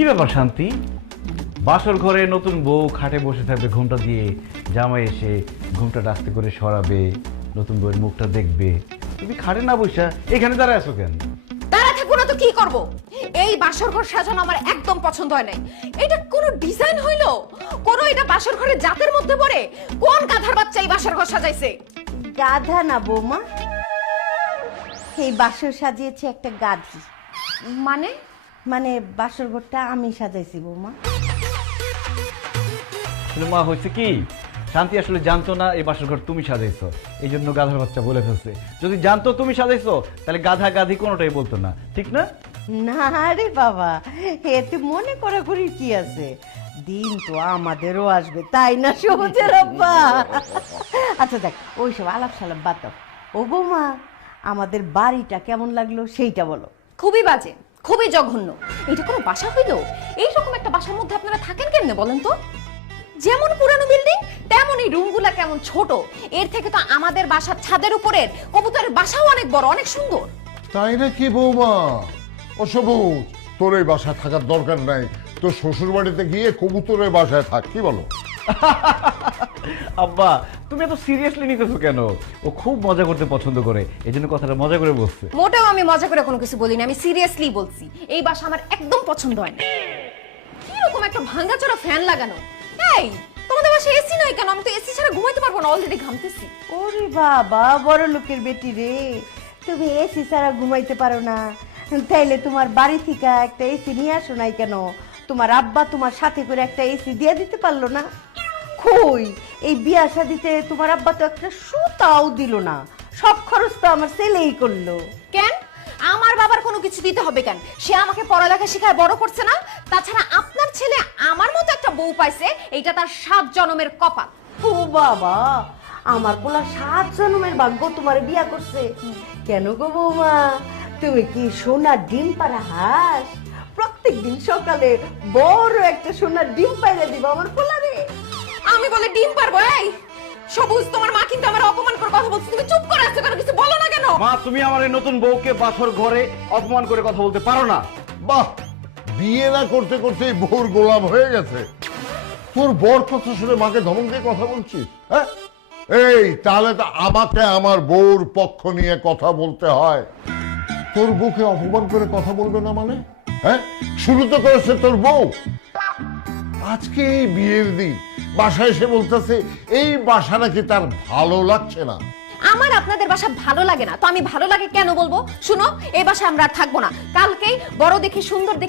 কি ব্যাপার শান্তি? বাসর ঘরে নতুন বউ খাটে বসে থাকবে ঘুমটা দিয়ে, জামাই এসে ঘুমটা আস্তে করে সরাবে, নতুন বউয়ের মুখটা দেখবে, তুমি খাটে না বসা এখানে দাঁড়ায় আছো কেন? দাঁড়া থাকবো না তো কি করব? এই বাসর ঘর সাজানো আমার একদম পছন্দ হয় নাই। এটা কোন ডিজাইন হইলো? কোন এটা বাসর ঘরের জাতের মধ্যে পড়ে? কোন গাধার বাচ্চা এই বাসর ঘর সাজাইছে? গাধা না বৌমা, এই বাসর সাজিয়েছে একটা গাধি। মানে মানে বাসর ঘরটা আমি সাজাইছি বৌমা। আসলে মা হয়েছে কি, শান্তি আসলে জানতো না এই বাসর ঘর তুমি সাজাইছো, এই জন্য গাধার বাচ্চা বলে ফেলছে। যদি জানতো তুমি সাজাইছো তাহলে গাধা গাধি কোনোটাই বলতো না, ঠিক না? না রে বাবা, এতে মনে করা করি কি আছে? দিন তো আমাদেরও আসবে, তাই না সবুজের আব্বা? আচ্ছা দেখ, ওইসব আলাপ সালাপ বাদ দাও। ও বৌমা, আমাদের বাড়িটা কেমন লাগলো সেইটা বলো। খুবই বাজে, খুবই জঘন্য। এটা কোনো বাসা হইলো? এইরকম একটা বাসার মধ্যে আপনারা থাকেন কেমনে বলেন তো? যেমন পুরানো বিল্ডিং তেমনই রুমগুলা কেমন ছোট। এর থেকে তো আমাদের বাসার ছাদের উপরের কবুতরের বাসাও অনেক বড়, অনেক সুন্দর। তাই নাকি বৌমা? ও সবুজ, তোর এই বাসায় থাকার দরকার নাই, তোর শ্বশুর বাড়িতে গিয়ে কবুতরের বাসায় থাক, কি বলো? আব্বা তুমি এত সিরিয়াসলি নিতেছো কেন? ও খুব মজা করতে পছন্দ করে, এই জন্য কথাটা মজা করে বলছে। মোটেও আমি মজা করে কোনো কিছু বলিনি, আমি সিরিয়াসলি বলছি। এই বাসা আমার একদম পছন্দ হয় না। কিরকম একটা ভাঙাচোরা ফ্যান লাগানো। এই তোমাদের বাসায় এসি নাই কেন? আমি তো এসি ছাড়া ঘুমাইতে পারবো না, অলরেডি ঘামতেছি। ওরে বাবা, বড় লোকের বেটি রে, তুমি এসি ছাড়া ঘুমাইতে পারো না? তাইলে তোমার বাড়ি থেকে একটা এসি নিয়ে আসো নাই কেন? তোমার আব্বা তোমার সাথে করে একটা এসি দিয়ে দিতে পারলো না? কই, এই বিয়া শাদিতে তোমার আব্বা তো একটা সুতাও দিল না, সব খরচ তো আমার ছেলেই করলো। কেন আমার বাবার কোনো কিছু দিতে হবে কেন? সে আমাকে পড়ালেখা শেখায় বড় করছে না? তাছাড়া আপনার ছেলে আমার মতো একটা বউ পাইছে, এইটা তার 7 জন্মের কপাল। ও বাবা, আমার পোলা 7 জন্মের ভাগ্য তোমার বিয়া করছে। কেন গো বৌমা, তুমি কি সোনার ডিম পাড়া হাঁস? প্রত্যেকদিন সকালে বড় একটা সোনার ডিম পাইরে দিবা আমার পোলারে। আমি বলে ডিম পারবো? এই সবুজ, তোমার মা কিন্তু আমার অপমান করে কথা বলছে, তুমি চুপ করে আছো কেন? কিছু বলো না কেন? মা তুমি আমার এই নতুন বউকে বাসর ঘরে অপমান করে কথা বলতে পারো না। বাহ, বিয়ে না করতে করতে বউর গোলাম হয়ে গেছে। তোর বর কথা শুনে মাকে ধমক দিয়ে কথা বলছিস? হ্যাঁ, এই তাহলে তো আমাকে আমার বউর পক্ষ নিয়ে কথা বলতে হয়। তোর বউকে অপমান করে কথা বলবে না মানে? হ্যাঁ, শুরু তো করেছে তোর বউ। আজকে এই বিয়ের দিন বাসায় এসে বলতেছে এই বাসা নাকি তার ভালো লাগছে না। আমার আপনাদের বাসা ভালো লাগে না তো আমি ভালো লাগে কেন বলবো? শুনো, এই বাসা আমরা আর থাকবো না। কালকেই বড় দেখে সুন্দর দেখে